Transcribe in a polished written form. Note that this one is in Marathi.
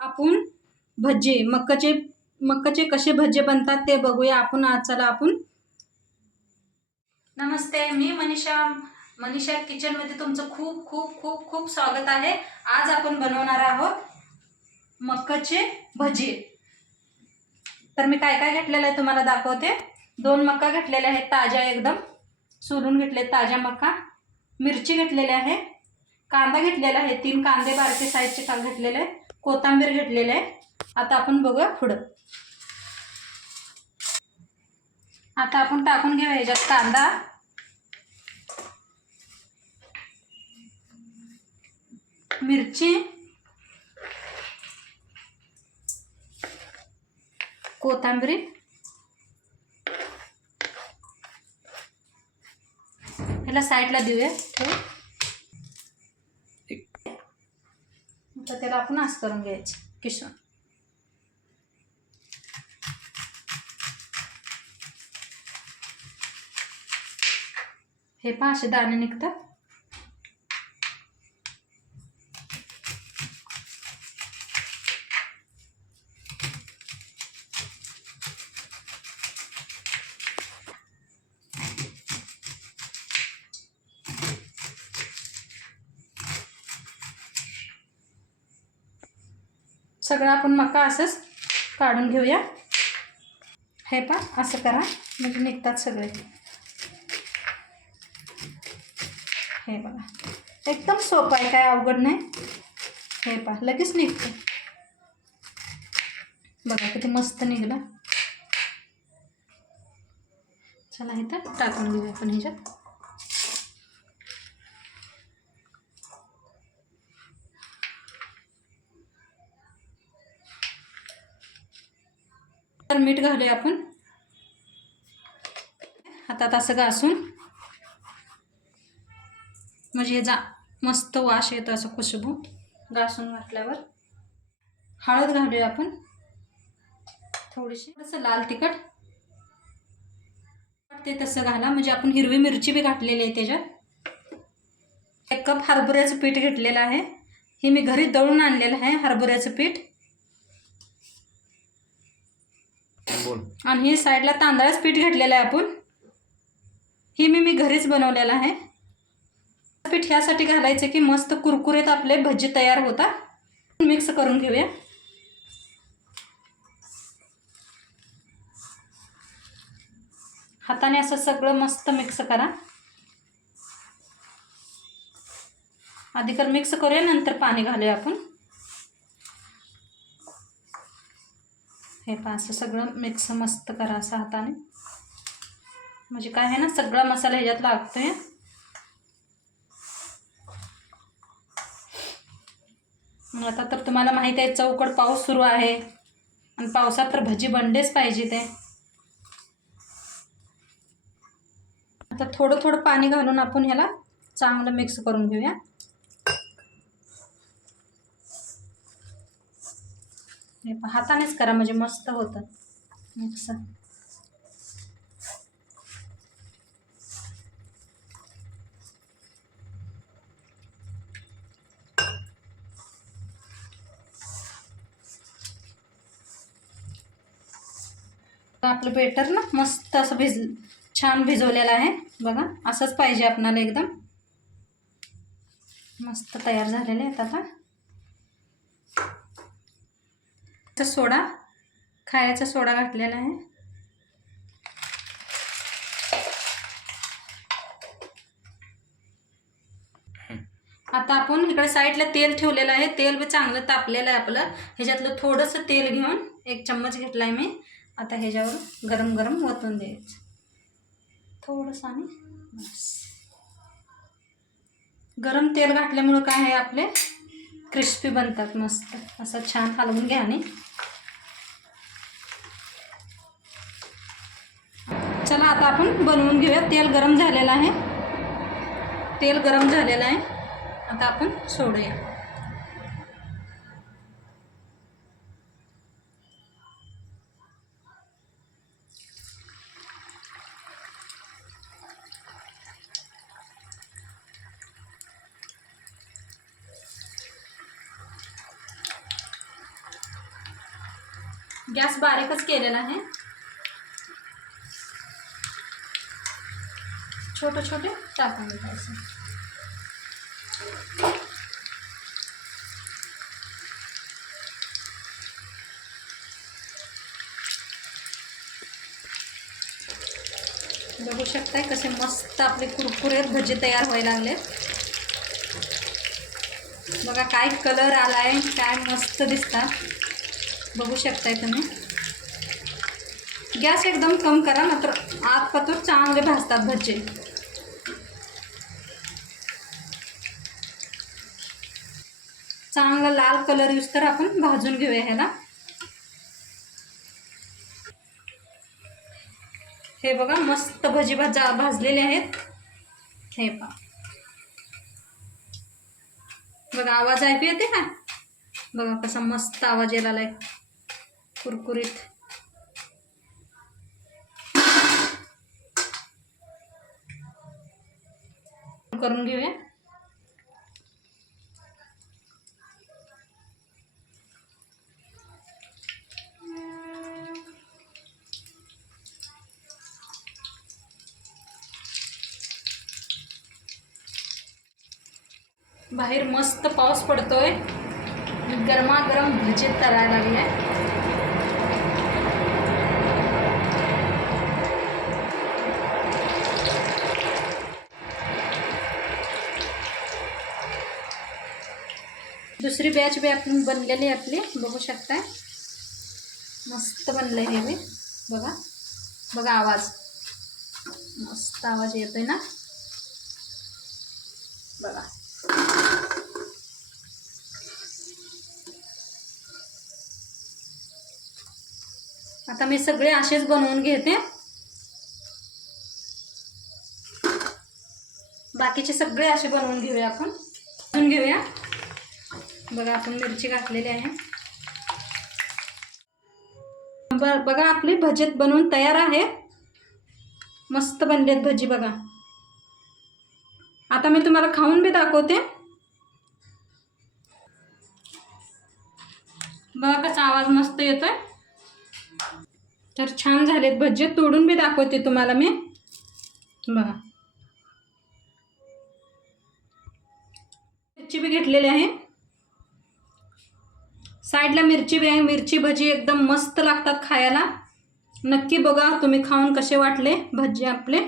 आपण भजे मक्काचे कसे भजे बनतात ते बघूया आपण आज. चला आपण. नमस्ते, मी मनीषा किचन मध्ये तुमचं खूप खूप खूप खूप स्वागत आहे. आज आपण बनवणार आहोत मक्काचे भजे. तर मी काय काय घेतलेलं आहे तुम्हाला दाखवते. 2 मक्का घेतलेले आहेत ताज्या, एकदम सोलून घेतले ताज्या मक्का. मिरची घेतलेली आहे, कांदा घेतलेला आहे, 3 कांदे बारके साईजचे घेतलेले, कोथिंबीर घेतलेले आहे. आता आपण बघूया पुढं. आता आपण टाकून घेऊया याच्यात कांदा, मिरची, कोथिंबीर, ह्याला साईडला देऊया. आता त्याला आपण असं करून घ्यायचं किसून. हे पहा असे दाणे निघतात. सगळं आपण मका असंच काढून घेऊया. हे पहा असं करा म्हणजे निघतात सगळे. हे बघा, एकदम सोपं आहे, काय अवघड नाही. हे पहा लगेच निघतं. बघा किती मस्त निघलं. चला इथं टाकून घेऊया आपण ह्याच्यात. तर मीठ घालूया आपण हातात असं घासून, म्हणजे जा मस्त वास येतो असं खुशबू घासून घातल्यावर. हळद घालूया आपण थोडीशी, थोडंसं लाल तिखट ते तसं घाला, म्हणजे आपण हिरवी मिरची बी घातलेली आहे त्याच्यात. 1 कप हरभऱ्याचं पीठ घेतलेलं आहे. हे मी घरी दळून आणलेलं आहे हरभऱ्याचं पीठ. आणि हे साईडला तांदळाचं पीठ घेतलेलं आहे आपण. हे मी घरीच बनवलेलं आहे. पीठ ह्यासाठी घालायचं की मस्त कुरकुरीत आपले भजी तयार होतात. मिक्स करून घेऊया. हाताने असं सगळं मस्त मिक्स करा. आधी तर मिक्स करूया, नंतर पाणी घालूया आपण. हे पहा असं सगळं मिक्स मस्त करा असं हाताने, म्हणजे काय आहे ना सगळा मसाला ह्याच्यात लागतोय. आता तर तुम्हाला माहिती आहे चौकड पाऊस सुरू आहे आणि पावसात तर भजी बनलेच पाहिजे ते. आता थोडं थोडं पाणी घालून आपण ह्याला चांगलं मिक्स करून घेऊया. हे हातानेच करा म्हणजे मस्त होतं मिक्स. आपलं बेटर ना मस्त असं छान भिजवलेलं आहे. बघा असंच पाहिजे आपणाला, एकदम मस्त तयार झालेले आहेत. आता सोडा, खायचा सोडा घातलेला आहे. आता आपण इकडे साईडला तेल ठेवलेलं आहे. तेल बी चांगलं तापलेलं आहे आपलं. ह्याच्यातलं थोडंसं तेल घेऊन 1 चम्मच घेतलाय मी. आता ह्याच्यावर गरम गरम ओतून द्यायचं थोडंसं. आणि बस. गरम तेल घातल्यामुळं काय आहे आपले क्रिस्पी बनतात मस्त. असं छान हलवून घ्या. आणि चला आता आपण बनवून घेऊया. तेल गरम झालेलं आहे. तेल गरम झालेलं आहे. आता आपण सोडूया. गॅस बारीकच केलेला आहे. छोटे छोटे टाकून घ्यायचे. बघू शकताय कसे मस्त आपले कुरकुरीत भजी तयार व्हायला लागले. बघा काय कलर आलाय, काय मस्त दिसतात. बघू शकताय तुम्ही. गॅस एकदम कम करा, मात्र आतपातूर चांगले भाजतात भजी. चांगला लाल कलर येऊस तर आपण भाजून घेऊया ह्याला. हे बघा मस्त भजी भाजलेले आहेत. हे पहा, बघा आवाज ऐकू येते का? बघा कसा मस्त आवाज यायला लागलाय कुरकुरीत. करून घेऊया. बाहेर मस्त पाऊस पडतोय. गरमागरम भजी तळायला लागले. दुसरी बॅच बी आपण बनलेली आपली. बघू शकताय मस्त बनलंय हे बी. बघा बघा आवाज, मस्त आवाज येतोय ना. बघा आता मी सगळे असेच बनवून घेते. बाकीचे सगळे असे बनवून घेऊया आपण. बनवून घेऊया. बघा आपण मिरची घातलेली आहे. बघा आपली भजी बनवून तयार आहे. मस्त बनलेत भजी बघा. आता मी तुम्हाला खाऊन बी दाखवते. बघा कसा आवाज मस्त येतोय. तर छान झालेत भजी. तोडून बी दाखवते तुम्हाला मी. बघा मिरची बी घेतलेली आहे. साईडला मिरची बी आहे. मिरची भजी एकदम मस्त लागतात खायला. नक्की बघा तुम्ही खाऊन कसे वाटले भजी आपले.